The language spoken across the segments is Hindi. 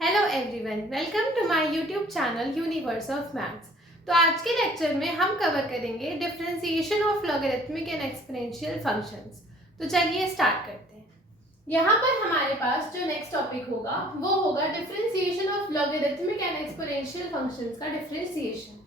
Hello everyone, welcome to my YouTube channel universe of maths. तो आज के लेक्चर में हम कवर करेंगे differentiation of logarithmic and exponential functions. तो चलिए स्टार्ट करते हैं। यहाँ पर हमारे पास जो नेक्स्ट टॉपिक होगा वो होगा differentiation of logarithmic and exponential functions का डिफरेंशिएशन।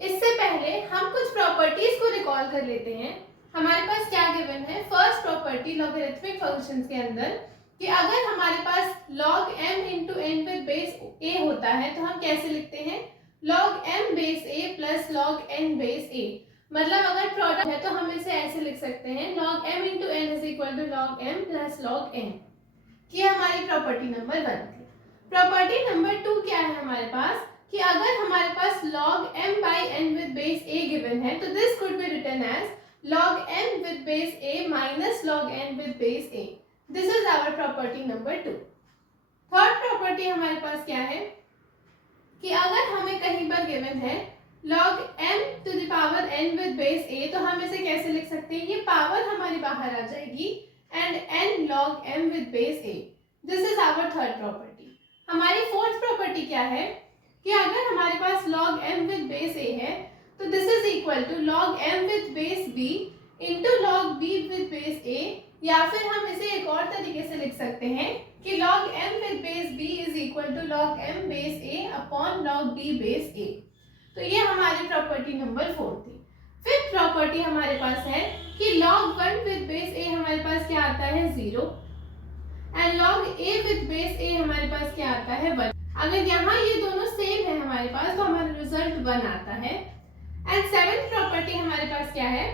इससे पहले हम कुछ प्रॉपर्टीज को रिकॉल कर लेते हैं। हमारे पास क्या गिवन है? फर्स्ट प्रॉपर्टी लॉगरिथमिक फंक्शंस के अंदर कि अगर हमारे पास log m into n with base a होता है तो हम कैसे लिखते हैं? log m base a plus log n base a। मतलब अगर प्रोडक्ट है तो हम इसे ऐसे लिख सकते हैं log m into n is equal to log m plus log n। ये हमारी प्रॉपर्टी नंबर 1 थी। प्रॉपर्टी नंबर 2 क्या है हमारे पास? कि अगर हमारे पास log m by n with base a given है तो this could be written as log m with base a minus log n with base a। This is our property number 2। Third property हमारे पास क्या है कि अगर हमें कहीं पर गिवन है log m to the power n with base a तो हम इसे कैसे लिख सकते हैं? ये पावर हमारी बाहर आ जाएगी and n log m with base a। This is our third property. हमारी फोर्थ प्रॉपर्टी क्या है कि अगर हमारे पास log m with base a है तो this is equal to log m with base b into log b with base a, या फिर हम इसे एक और तरीके से लिख सकते हैं कि log m with base b is equal to log m base a upon log b base a। तो ये हमारी प्रॉपर्टी नंबर 4 थी। फिफ्थ प्रॉपर्टी हमारे पास है कि log 1 विद बेस a हमारे पास क्या आता है? 0 and log a with base a हमारे पास क्या आता है? 1। अगर यहाँ ये दोनों सेम है हमारे पास तो हमारा रिजल्ट 1 आता है। एंड सेवेंथ प्रॉपर्टी हमारे पास क्या है?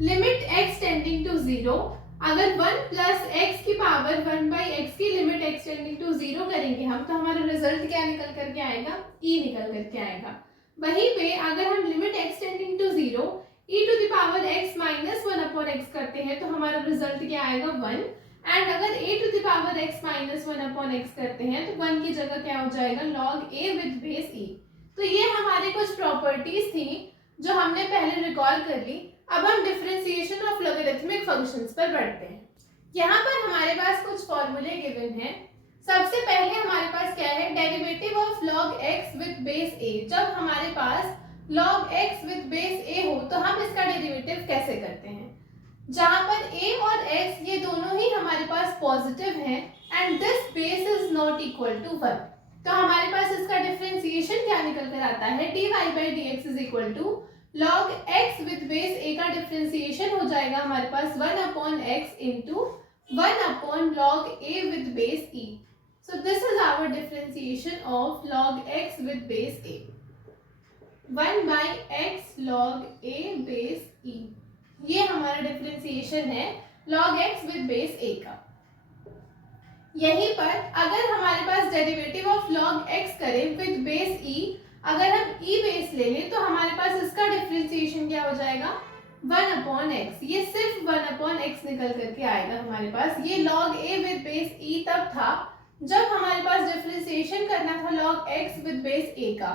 Limit x tending to 0। अगर 1 प्लस एक्स की पावर 1 बाई एक्स की लिमिट x टेंडिंग टू 0 करेंगे हम तो हमारा रिजल्ट क्या निकल करके आएगा? e निकल करके आएगा। वहीं पे अगर हम limit x tending to 0 e to the power x minus 1 upon x करते हैं तो हमारा रिजल्ट क्या आएगा? 1। एंड अगर a to the power x minus 1 upon x करते हैं तो 1 की जगह क्या हो जाएगा? log a with base e। तो ये हमारी कुछ प्रॉपर्टीज थी जो हमने पहले रिकॉल कर ली। अब हम डिफरेंशिएशन ऑफ लॉगरिथमिक फंक्शंस पर बढ़ते हैं। यहाँ पर हमारे पास कुछ फॉर्मूले गिवन हैं। सबसे पहले हमारे पास क्या है? Derivative of log x with base a। जब हमारे पास log x with base a हो तो हम इसका डेरिवेटिव कैसे करते हैं? जहाँ पर a और x ये दोनों ही हमारे पास पॉजिटिव हैं and this base is not equal to 1। तो हमारे पास इसका डिफरेंशिएशन क्या निकल कर आता है? dy by dx is equal to log x with base a का डिफरेंशिएशन हो जाएगा हमारे पास 1 upon x into 1 upon log a with base e। So this is our differentiation of log x with base a। 1 by x log a base e, ये हमारा डिफरेंशिएशन है log x with base a का। यहीं पर अगर हमारे पास डेरिवेटिव ऑफ log x करें विद बेस e, अगर हम e बेस ले लें तो हमारे पास इसका डिफरेंशिएशन क्या हो जाएगा? 1 अपॉन x। ये सिर्फ 1 अपॉन x निकल करके आएगा हमारे पास। ये log a with base e तब था जब हमारे पास डिफरेंशिएशन करना था log x with base a का।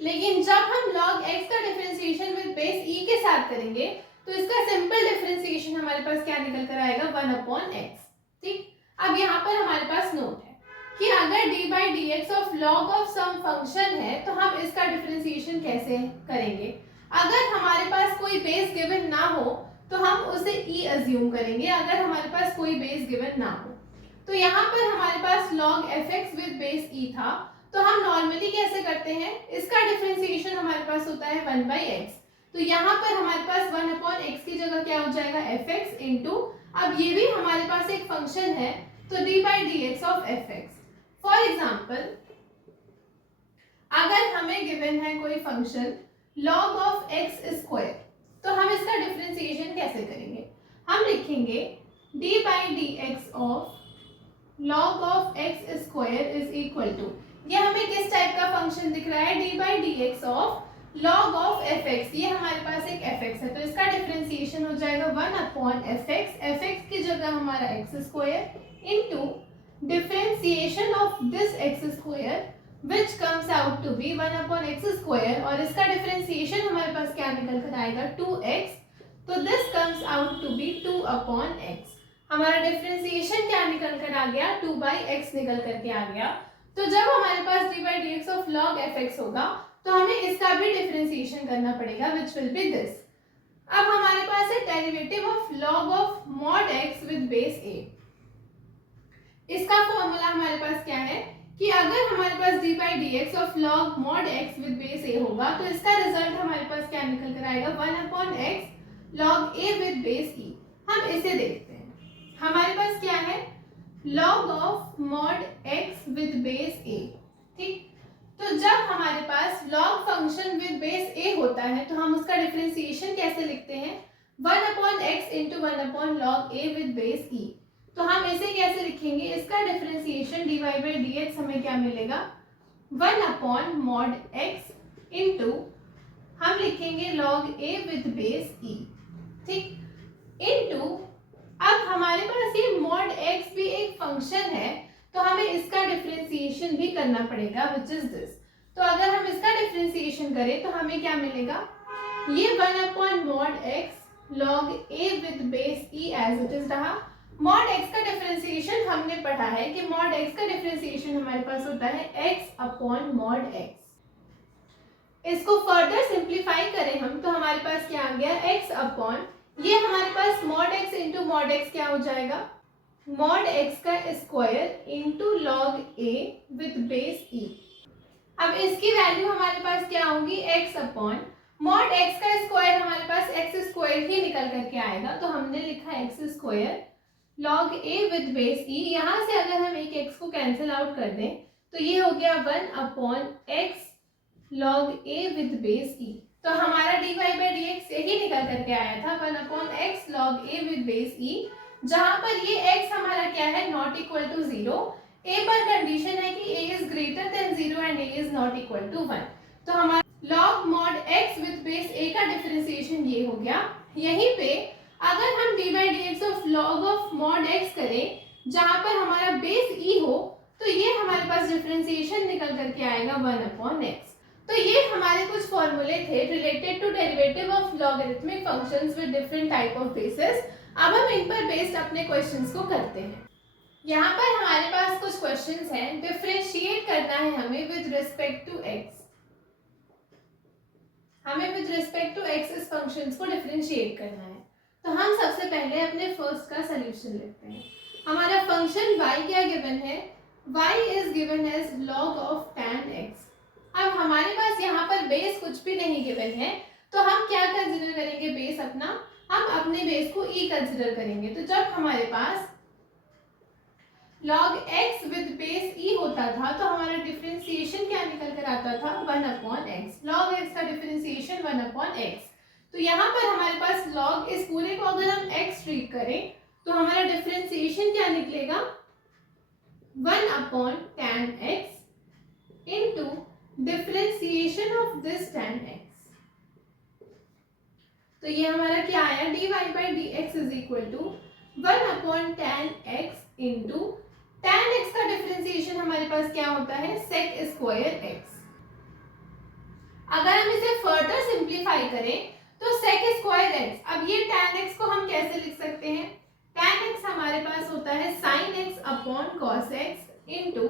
लेकिन जब हम log x का डिफरेंशिएशन विद बेस e के साथ करेंगे तो इसका सिंपल डिफरेंशिएशन हमारे पास क्या निकल कर आएगा? 1 अपॉन x। ठीक, अब यहाँ पर हमारे पास नोट है कि अगर d by d x of log of some function है तो हम इसका डिफरेंशिएशन कैसे करेंगे? अगर हमारे पास कोई बेस गिवन ना हो तो हम उसे e अज्यूम करेंगे। अगर हमारे पास कोई बेस गिवन ना हो तो यहाँ पर हमारे पास log fx with base e था तो हम नॉर्मली कैसे करते हैं? इसका डिफरेंशिएशन हमारे पास होता है 1 बाई एक्स। तो यहाँ पर हमारे पास 1 अपॉन एक्स की जगह क्या हो जाएगा? fx इंटू, अब ये भी हमारे पास एक फंक्शन है तो d by d x of fx। For example अगर हमें गिवन है कोई function log of x square तो हम इसका डिफरेंशिएशन कैसे करेंगे? हम लिखेंगे d by d x of log of x square is equal to, ये हमें किस टाइप का फंक्शन दिख रहा है? d by d x of log of fx। ये हमारे पास एक fx है तो इसका डिफरेंशिएशन हो जाएगा 1 अपॉन fx की जगह हमारा x square into differentiation of this x square which comes out to be 1 upon x square, और इसका डिफरेंशिएशन हमारे पास क्या निकल कर आएगा? 2x। तो this comes out to be 2 upon x। हमारा डिफरेंशिएशन क्या निकल कर आ गया, 2/x निकल करके आ गया। तो जब हमारे पास d/dx ऑफ log fx होगा तो हमें इसका भी डिफरेंशिएशन करना पड़ेगा, विच विल बी दिस। अब हमारे पास है derivative of log of mod x with base a। इसका फॉर्मूला हमारे पास क्या है कि अगर हमारे पास d/dx of log mod x with base a होगा तो इसका रिजल्ट हमारे पास क्या निकल कर आएगा, 1/x log a with base e। हम इसे देखते हैं। हमारे पास क्या है, log of mod x with base a। ठीक, तो जब हमारे पास log function with base a होता है तो हम उसका डिफरेंशिएशन कैसे लिखते हैं, 1/x into 1/log a with base e। तो हम इसे कैसे लिखेंगे, इसका डिफरेंशिएशन dy/dx हमें क्या मिलेगा, 1/mod x इंटू हम लिखेंगे log a with base e। ठीक, इंटू अब हमारे पास ये mod x भी एक फंक्शन है तो हमें इसका डिफरेंशिएशन भी करना पड़ेगा, विच इज दिस। तो अगर हम इसका डिफरेंशिएशन करें तो हमें क्या मिलेगा, ये 1/mod x log a with base e as it is रहा। mod x का डिफरेंशिएशन हमने पढ़ा है कि mod x का डिफरेंशिएशन हमारे पास होता है x/mod x। इसको फर्दर सिंप्लीफाई करें हम तो हमारे पास क्या आ गया, x अपॉन ये हमारे पास mod x into mod x क्या हो जाएगा, mod x का square into log a with base e। अब इसकी वैल्यू हमारे पास क्या होगी, x अपॉन mod x का स्क्वायर हमारे पास x स्क्वायर ही निकल करके आएगा तो हमने लिखा x square log a with base e। यहाँ से अगर हम एक x को कैंसिल आउट कर दें तो ये हो गया 1/x log a with base e। तो हमारा dy/dx यही निकल करके आया था, 1/x log a with base e, जहां पर ये x हमारा क्या है, नॉट इक्वल टू 0। a पर कंडीशन है कि a is greater than 0 and a is not equal to 1। तो हमारा log mod x with base a का डिफरेंशिएशन ये हो गया। यहीं पे अगर हम dy/dx of log of mod x करें जहां पर हमारा बेस e हो तो ये हमारे पास डिफरेंशिएशन निकल करके आएगा 1/x। तो ये हमारे कुछ फॉर्मूले थे related to derivative of logarithmic functions with different type of basis. अब हम इन पर बेस्ड अपने क्वेश्चंस को करते हैं। यहाँ पर हमारे पास कुछ क्वेश्चंस हैं, डिफरेंशिएट करना है हमें विद रिस्पेक्ट टू x। हमें विद रिस्पेक्ट टू x इस फंक्शंस को डिफरेंशिएट करना है। तो हम सबसे पहले अपने फर्स्ट का सॉल्यूशन लेते हैं। हमारा फंक्शन y क्या गिवन है, y is given as log of tan x। अब हमारे पास यहाँ पर बेस कुछ भी नहीं गिवन है तो हम क्या कंसीडर करेंगे, बेस अपना, हम अपने बेस को e कंसीडर करेंगे। तो जब हमारे पास log x with base e होता था तो हमारा डिफरेंशिएशन क्या निकल कर आता था, 1/x। log x का डिफरेंशिएशन 1/x। तो यहाँ पर हमारे पास log इस पूरे को अगर हम x ट्रीट करें तो हमारा डिफरेंशिएशन क्या निकलेगा, 1/tan x into differentiation of this tan x। तो ये हमारा क्या आया, dy/dx is equal to 1/tan x into tan x का डिफरेंशिएशन हमारे पास क्या होता है, sec स्क्वायर x। अगर हम इसे फर्दर सिंप्लीफाई करें तो sec स्क्वायर x, अब ये tan x को हम कैसे लिख सकते हैं, tan x हमारे पास होता है sin x upon cos x into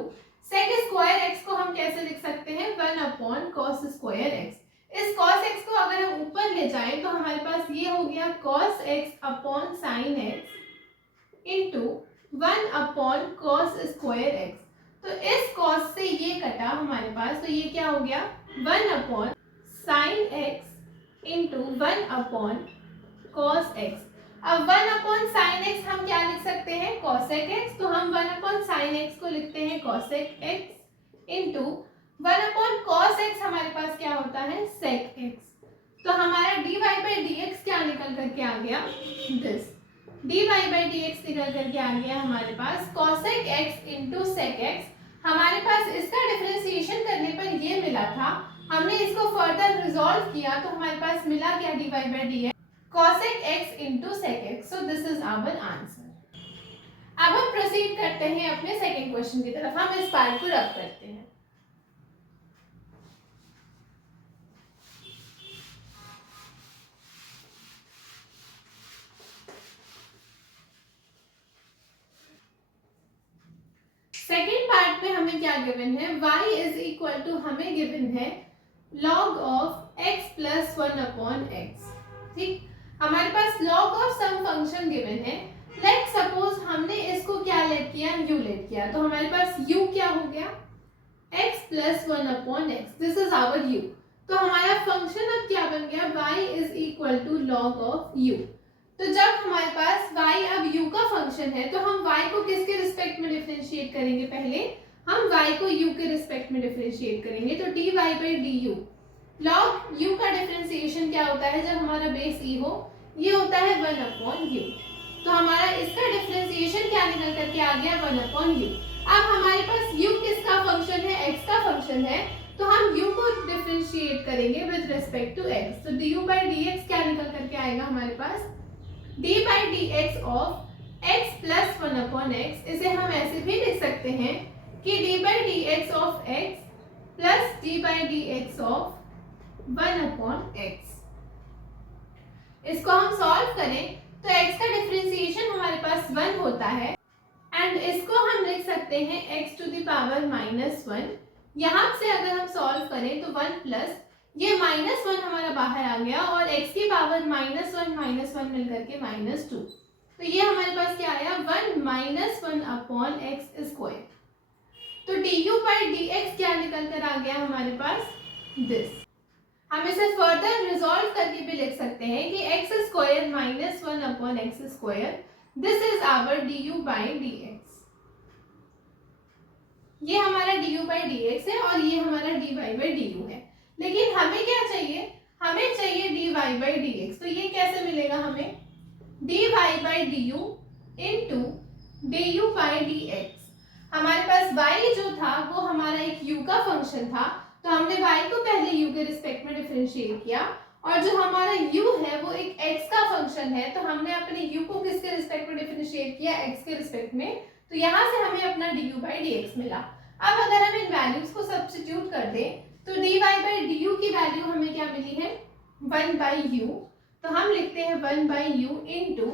sec square x को हम कैसे लिख सकते हैं, 1/cos स्क्वायर x। इस cos x को अगर हम ऊपर ले जाएं तो हमारे पास ये हो गया cos x upon sin x into 1/cos square x। तो इस cos से ये कटा हमारे पास, तो ये क्या हो गया, 1/sin x into 1/cos x। अब 1/sin x हम क्या लिख सकते हैं, cosec x। तो हम 1/sin x को लिखते हैं cosec x into 1/cos x हमारे पास क्या होता है, sec x। तो हमारा dy/dx क्या निकल करके आ गया, दिस dy/dx निकल करके आ गया हमारे पास cosec x into sec x। हमारे पास इसका डिफरेंशिएशन करने पर ये मिला था, हमने इसको फर्दर रिजॉल्व किया तो हमारे पास मिला क्या, dy/dx cosec x into sec x। so this is our answer। अब हम प्रोसीड करते हैं अपने सेकंड क्वेश्चन की तरफ। हम इस पार्ट को रब करते हैं। सेकेंड पार्ट में हमें क्या गिवन है, y इज इक्वल टू हमें गिवन है log of x plus 1 upon x। ठीक, हमारे पास log of some function given है। लेट सपोज हमने इसको क्या लेट किया, u लेट किया, तो हमारे पास u क्या हो गया, x plus 1 upon x, this is our u। तो हमारा फंक्शन अब क्या बन गया, y is equal to log of u। तो जब हमारे पास y अब u का फंक्शन है तो हम y को किसके रिस्पेक्ट में डिफरेंशिएट करेंगे, पहले हम y को u के रिस्पेक्ट में डिफरेंशिएट करेंगे। तो dy by du, log u का डिफरेंशिएशन क्या होता है, जब हमारा बेस e हो, ये होता है 1 अपॉन u। तो हमारा इसका डिफरेंशिएशन क्या निकल करके आ गया, 1 अपॉन u। अब हमारे पास u किसका फंक्शन है, x का फंक्शन है, तो हम u को डिफरेंशिएट करेंगे विद रिस्पेक्ट टू x। तो du बाई dx क्या निकल करके आएगा हमारे पास, d by d x of x plus 1 upon x। इसे हम ऐसे भी लिख सकते हैं कि d by d x of x plus d by d x of 1 upon x। इसको हम सॉल्व करें तो x का डिफरेंशिएशन हमारे पास 1 होता है एंड इसको हम लिख सकते हैं x टू द पावर -1। यहाँ से अगर हम सॉल्व करें तो 1 प्लस ये -1 हमारा बाहर आ गया और x की पावर -1 मिलकर के -2। तो ये हमारे पास क्या आया, 1 अपॉन x स्क्वायर। तो du बाई dx क्या निकल कर आ गया हमारे पास, दिस। हम इसे फर्दर रिजॉल्व करके भी लिख सकते हैं कि x square -1 upon x square, this is our du by dx। ये हमारा du बाई dx है और ये हमारा dy बाई du है। लेकिन हमें क्या चाहिए, हमें चाहिए dy बाई dx। तो ये कैसे मिलेगा हमें, dy by du into du by dx। हमारे पास y जो था वो हमारा एक u का फंक्शन था, तो हमने y को पहले u के रिस्पेक्ट में डिफरेंशिएट किया, और जो हमारा u है वो एक x का फंक्शन है, तो हमने अपने u को किसके रिस्पेक्ट में डिफरेंशिएट किया, x के रिस्पेक्ट में। तो यहाँ से हमें अपना du बाई dx मिला। अब अगर हम इन वैल्यूज को सब्स्टिट्यूट कर दें तो dy बाई du की वैल्यू हमें क्या मिली है, 1 बाई u। तो हम लिखते हैं 1 by u into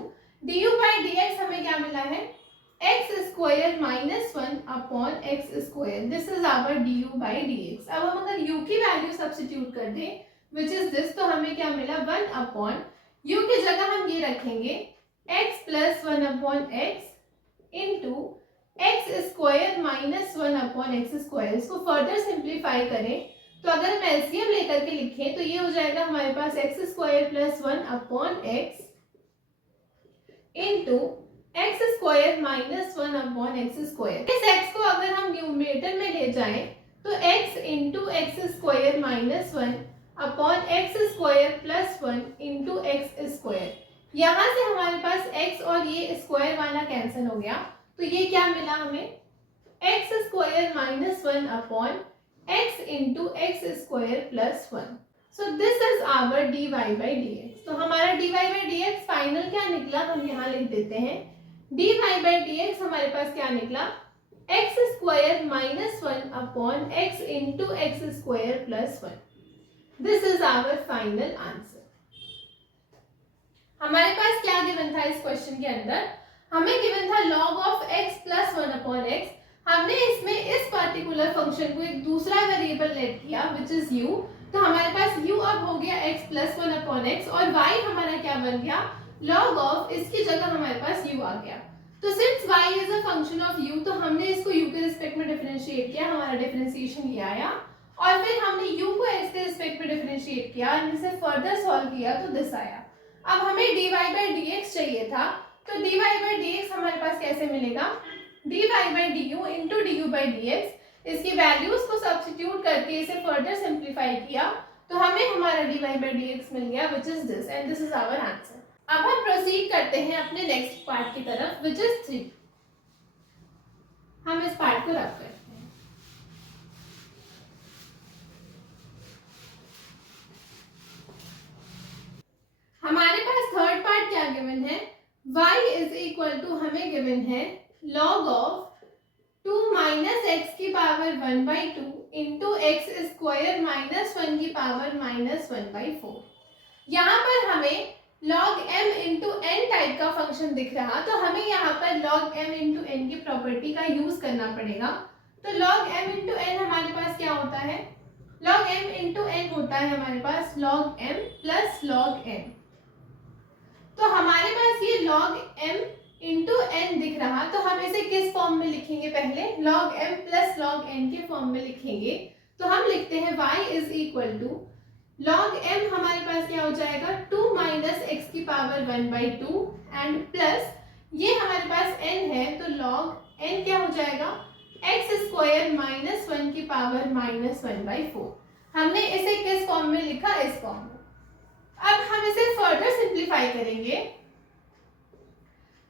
du by dx हमें क्या मिला है, x square -1 upon x square, this is our du by dx। अब हम अगर u की वैल्यू सब्स्टिट्यूट कर दें विच इज दिस, तो हमें क्या मिला, 1 अपॉन u की जगह हम ये रखेंगे x plus 1 upon x into x square -1 upon x square. इसको फर्दर सिंप्लीफाई करें तो अगर हम एलसीएम लेकर के लिखें तो ये हो जाएगा हमारे पास x square plus 1 upon x into x square -1 upon x square. इस x को अगर हम न्यूमरेटर में ले जाएं तो x into x square -1 upon x square plus 1 into x square. यहाँ से हमारे पास x और ये स्क्वायर वाला कैंसिल हो गया, तो ये क्या मिला हमें, x square -1 upon x into x square plus 1। So this is our dy by dx। तो हमारा dy बाई dx फाइनल क्या निकला, हम यहाँ लिख देते हैं dy बाई dx हमारे पास क्या निकला, x square -1 upon x into x square plus 1। This is our final answer. हमारे पास क्या गिवन था इस क्वेश्चन के अंदर, हमें गिवन था log of x plus 1 upon x। हमने इसमें इस पर्टिकुलर फंक्शन को एक दूसरा वेरिएबल लेट किया विच इज u। तो हमारे पास u अब हो गया x प्लस 1 अपॉन x और y हमारा क्या बन गया, log ऑफ, इसकी जगह हमारे पास u आ गया। तो since y is a function of u, तो हमने इसको u के रिस्पेक्ट में डिफरेंशिएट किया, हमारा डिफरेंशिएशन ये आया, और फिर हमने u को x के रिस्पेक्ट में डिफरेंशिएट किया और इसे फर्दर सॉल्व किया तो दिस आया। अब हमें dy बाई dx चाहिए था, तो dy बाई dx हमारे पास कैसे मिलेगा, dy by du into du by dx। इसकी वैल्यूज को सब्स्टिट्यूट करके इसे फर्दर सिंप्लीफाई किया तो हमें हमारा dy बाई dx मिल गया which is this, and this is our answer. अब हम प्रोसीड करते हैं अपने नेक्स्ट पार्ट की तरफ विच इज 3। हम इस पार्ट को रख करते हैं। हमारे पास थर्ड पार्ट क्या गिवन है, y इज इक्वल टू हमें गिवन है log ऑफ 2 माइनस एक्स की पावर 1/2 इंटू एक्स स्क्वायर -1 की पावर -1/4। यहाँ पर हमें log m into n type का फंक्शन दिख रहा, तो हमें यहाँ पर log m इंटू एन की प्रॉपर्टी का यूज करना पड़ेगा। तो log m इंटू एन हमारे पास क्या होता है, log m इंटू एन होता है हमारे पास log m plus log n। तो हमारे पास ये log m इंटू एन दिख रहा, तो हम इसे किस फॉर्म में लिखेंगे, पहले log m plus log n के फॉर्म में लिखेंगे। तो हम लिखते हैं y is equal to log m हमारे पास क्या हो जाएगा 2 माइनस एक्स की पावर 1/2 एंड प्लस ये हमारे पास n है, तो log n क्या हो जाएगा एक्स स्क्वायर माइनस 1 की पावर -1/4। हमने इसे किस फॉर्म में लिखा, इस फॉर्म में। अब हम इसे फर्दर सिंप्लीफाई करेंगे।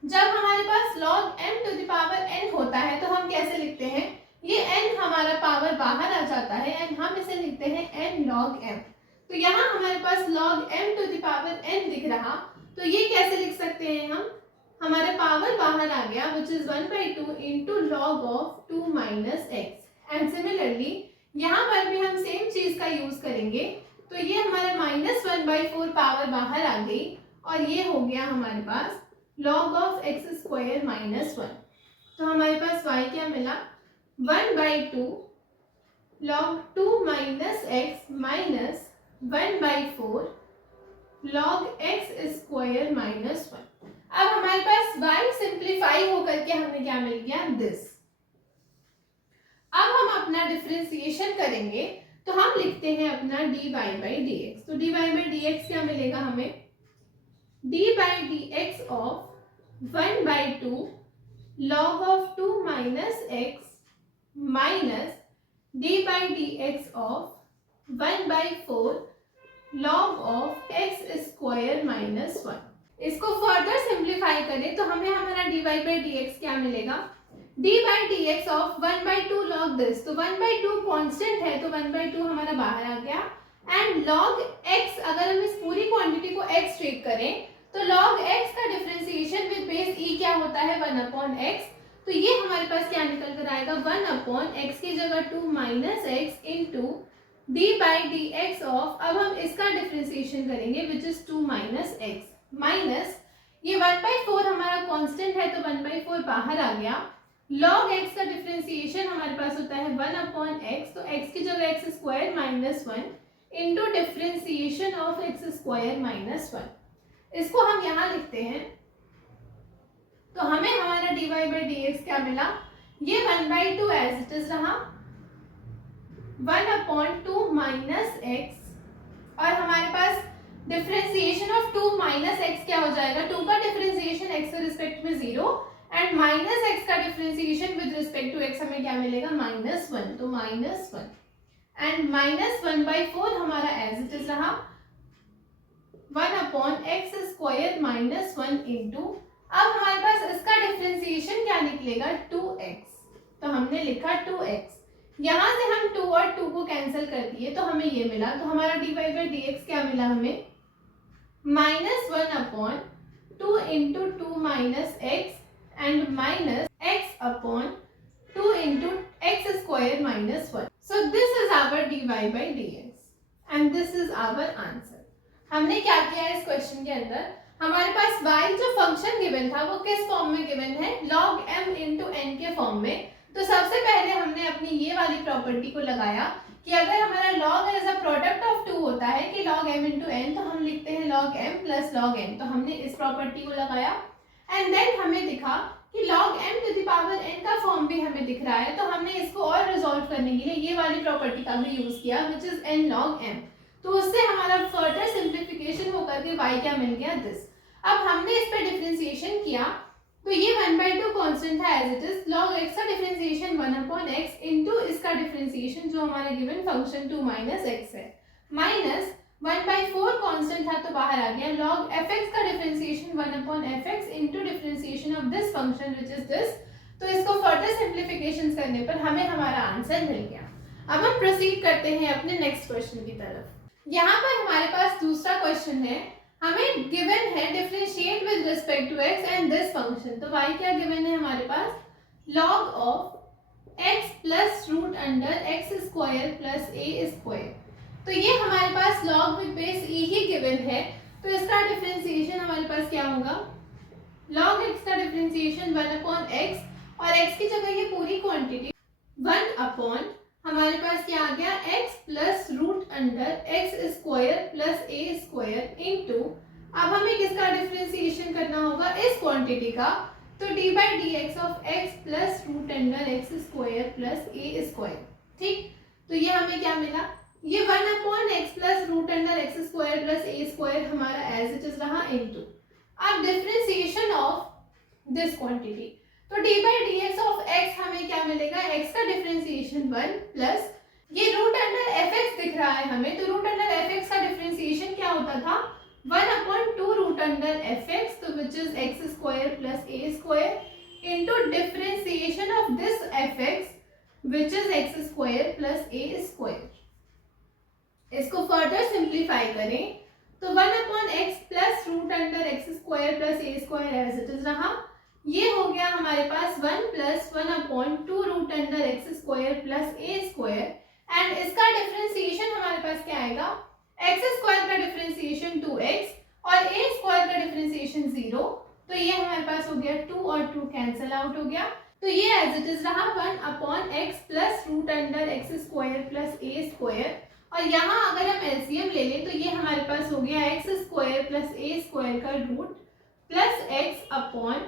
जब हमारे पास log m to the power n होता है तो हम कैसे लिखते हैं, ये n हमारा पावर बाहर आ जाता है एंड हम इसे लिखते हैं n log m। तो यहाँ हमारे पास log m to the power n दिख रहा, तो ये कैसे लिख सकते हैं हम, हमारा पावर बाहर आ गया which is 1/2 into log of 2 minus x. And similarly यहाँ पर भी हम सेम चीज का यूज करेंगे, तो ये हमारे -1/4 पावर बाहर आ गई और ये हो गया हमारे पास log ऑफ एक्स स्क्वायर -1। तो हमारे पास y क्या मिला 1/2 log 2 minus x minus 1/4 log x square -1। अब हमारे पास y सिंप्लीफाई होकर के हमें क्या मिल गया, दिस। अब हम अपना डिफरेंशिएशन करेंगे, तो हम लिखते हैं अपना dy/dx। तो dy/dx क्या मिलेगा हमें, dy/dx of 1/2 log of 2 minus x minus dy/dx of 1/4 log of x square -1। इसको फर्दर सिंप्लीफाई करें तो हमें हमारा dy/dx क्या मिलेगा, dy/dx ऑफ 1/2 log दिस। तो 1/2 कांस्टेंट है, तो 1/2 हमारा बाहर आ गया एंड log x, अगर हम इस पूरी क्वांटिटी को x ट्रीट करें तो log x का डिफरेंशिएशन विद बेस e क्या होता है 1/x। तो ये हमारे पास क्या निकल कर आएगा 1/x की जगह 2 minus x into dy/dx of, अब हम इसका डिफरेंशिएशन करेंगे which is 2 minus x minus ये 1/4 हमारा कांस्टेंट है, तो 1/4 बाहर आ गया। log x का डिफरेंशिएशन हमारे पास होता है 1/x, तो x की जगह x square -1 into differentiation of x square -1। इसको हम यहाँ लिखते हैं, तो हमें हमारा dy/dx क्या मिला, ये 1/2 एज इट इज रहा 1/2 माइनस एक्स, और हमारे पास डिफरेंशिएशन ऑफ 2 माइनस एक्स क्या हो जाएगा, 2 का डिफरेंशिएशन x के रिस्पेक्ट में 0 एंड माइनस एक्स का differentiation with respect to x हमें क्या मिलेगा -1, तो -1 एंड -1/4 हमारा एज इट इज रहा 1/x स्क्वायर -1 इंटू, अब हमारे पास इसका डिफरेंशिएशन क्या निकलेगा 2x, तो हमने लिखा 2x। यहाँ से हम 2 और 2 को कैंसिल कर दिए तो हमें ये मिला, तो हमारा dy/dx क्या मिला हमें -1/2 into 2 minus x and minus x/2 into x square -1। So this is our dy/dx and this is our answer. हमने क्या किया इस क्वेश्चन के अंदर, हमारे पास y जो फंक्शन गिवन था वो किस फॉर्म में गिवन है, log m इंटू n के फॉर्म में। तो सबसे पहले हमने अपनी ये वाली प्रॉपर्टी को लगाया कि अगर हमारा log as a product of 2 होता है कि log m इंटू n, तो हम लिखते हैं log m plus log n। तो हमने इस प्रॉपर्टी को लगाया एंड देन हमें दिखा कि log m to the power n का फॉर्म भी हमें दिख रहा है, तो हमने इसको और रिजॉल्व करने के लिए ये वाली प्रॉपर्टी का भी यूज किया which is n log m। तो उससे हमारा फर्दर सिंप्लीफिकेशन होकर के y क्या मिल गया दिस। अब हमने इस पे डिफरेंशिएशन किया, तो ये 1/2 कांस्टेंट है as it is, log x का डिफरेंशिएशन 1/x इंटू इसका डिफरेंशिएशन जो हमारे गिवन फंक्शन 2 माइनस एक्स है माइनस 1/4 कांस्टेंट था तो बाहर आ गया, log fx का differentiation 1/fx into differentiation of this function which is this. तो इसको फर्दर सिंप्लीफिकेशन करने पर हमें हमारा आंसर मिल गया। अब हम प्रोसीड करते हैं अपने नेक्स्ट क्वेश्चन की तरफ। यहाँ पर हमारे पास दूसरा क्वेश्चन है, हमें गिवन है differentiate with respect to x and this function. तो y क्या गिवन है हमारे पास, log of x plus root under x square plus a square. तो ये हमारे पास log विद बेस e ही गिवन है, तो तो इसका डिफरेंशिएशन हमारे पास क्या होगा, log x का डिफरेंशिएशन 1/x और x की जगह ये पूरी क्वांटिटी 1 हमारे पास क्या आ गया x plus root under x square plus a square into, अब हमें किसका डिफरेंशिएशन करना होगा, इस क्वांटिटी का, तो d by d x of x plus root under x square plus a square. ठीक, तो ये हमें क्या मिला, ये 1/x plus root under x square plus a square हमारा एज इट इज रहा इनटू, अब डिफरेंशिएशन ऑफ दिस क्वांटिटी, तो d by d x of x हमें क्या मिलेगा, x का डिफरेंशिएशन 1 प्लस ये रूट अंडर fx दिख रहा है हमें, तो रूट अंडर fx का डिफरेंशिएशन क्या होता था, 1/2 रूट अंडर fx, तो which is x square plus a square into differentiation of this fx which is x square plus a square. इसको फर्दर सिंप्लीफाई करें तो 1/x plus root under x square plus a square as it is रहा, ये हो गया हमारे पास 1 plus 1/2 root under x square plus a square, and इसका डिफरेंशिएशन हमारे पास क्या आएगा, एक्स स्क्वायर का डिफरेंशिएशन 2x और ए स्क्वायर का डिफरेंशिएशन 0, तो ये हमारे पास हो गया 2 और 2 कैंसिल आउट हो गया, तो ये एज इट इज रहा 1/x plus root under x square plus a square, और यहाँ अगर हम एलसीएम ले लें तो ये हमारे पास हो गया x square plus a square का root plus x upon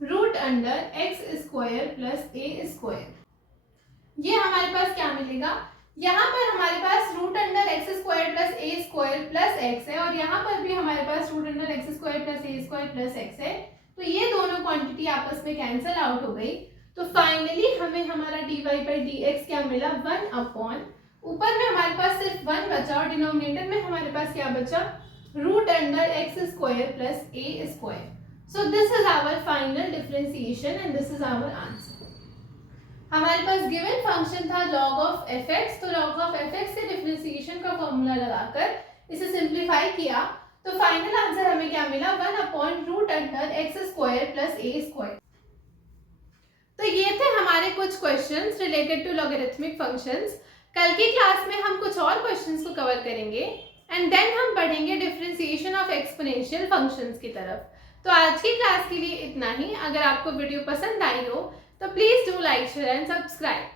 root under x square plus a square. ये हमारे पास क्या मिलेगा, यहाँ पर हमारे पास root under x square plus a square plus x है, और यहाँ पर भी हमारे पास root under x square plus a square plus x है, तो ये दोनों क्वांटिटी आपस में कैंसिल आउट हो गई, तो फाइनली हमें हमारा d y by d x क्या मिला, 1 ऊपर में हमारे पास सिर्फ 1 बचा और डिनोमिनेटर में हमारे पास क्या बचा, root under x square plus a square. So this is our final differentiation and this is our answer. हमारे पास गिवन फंक्शन था log ऑफ fx, तो log ऑफ fx से डिफरेंशिएशन का फॉर्मूला लगाकर इसे सिंप्लीफाई किया, तो फाइनल आंसर हमें क्या मिला, 1/रूट under x square plus a square. तो ये थे हमारे कुछ questions related to logarithmic functions. कल की क्लास में हम कुछ और क्वेश्चंस को कवर करेंगे एंड देन हम बढ़ेंगे डिफरेंशिएशन ऑफ एक्सपोनेंशियल फंक्शंस की तरफ। तो आज की क्लास के लिए इतना ही। अगर आपको वीडियो पसंद आई हो तो please do like, share and subscribe.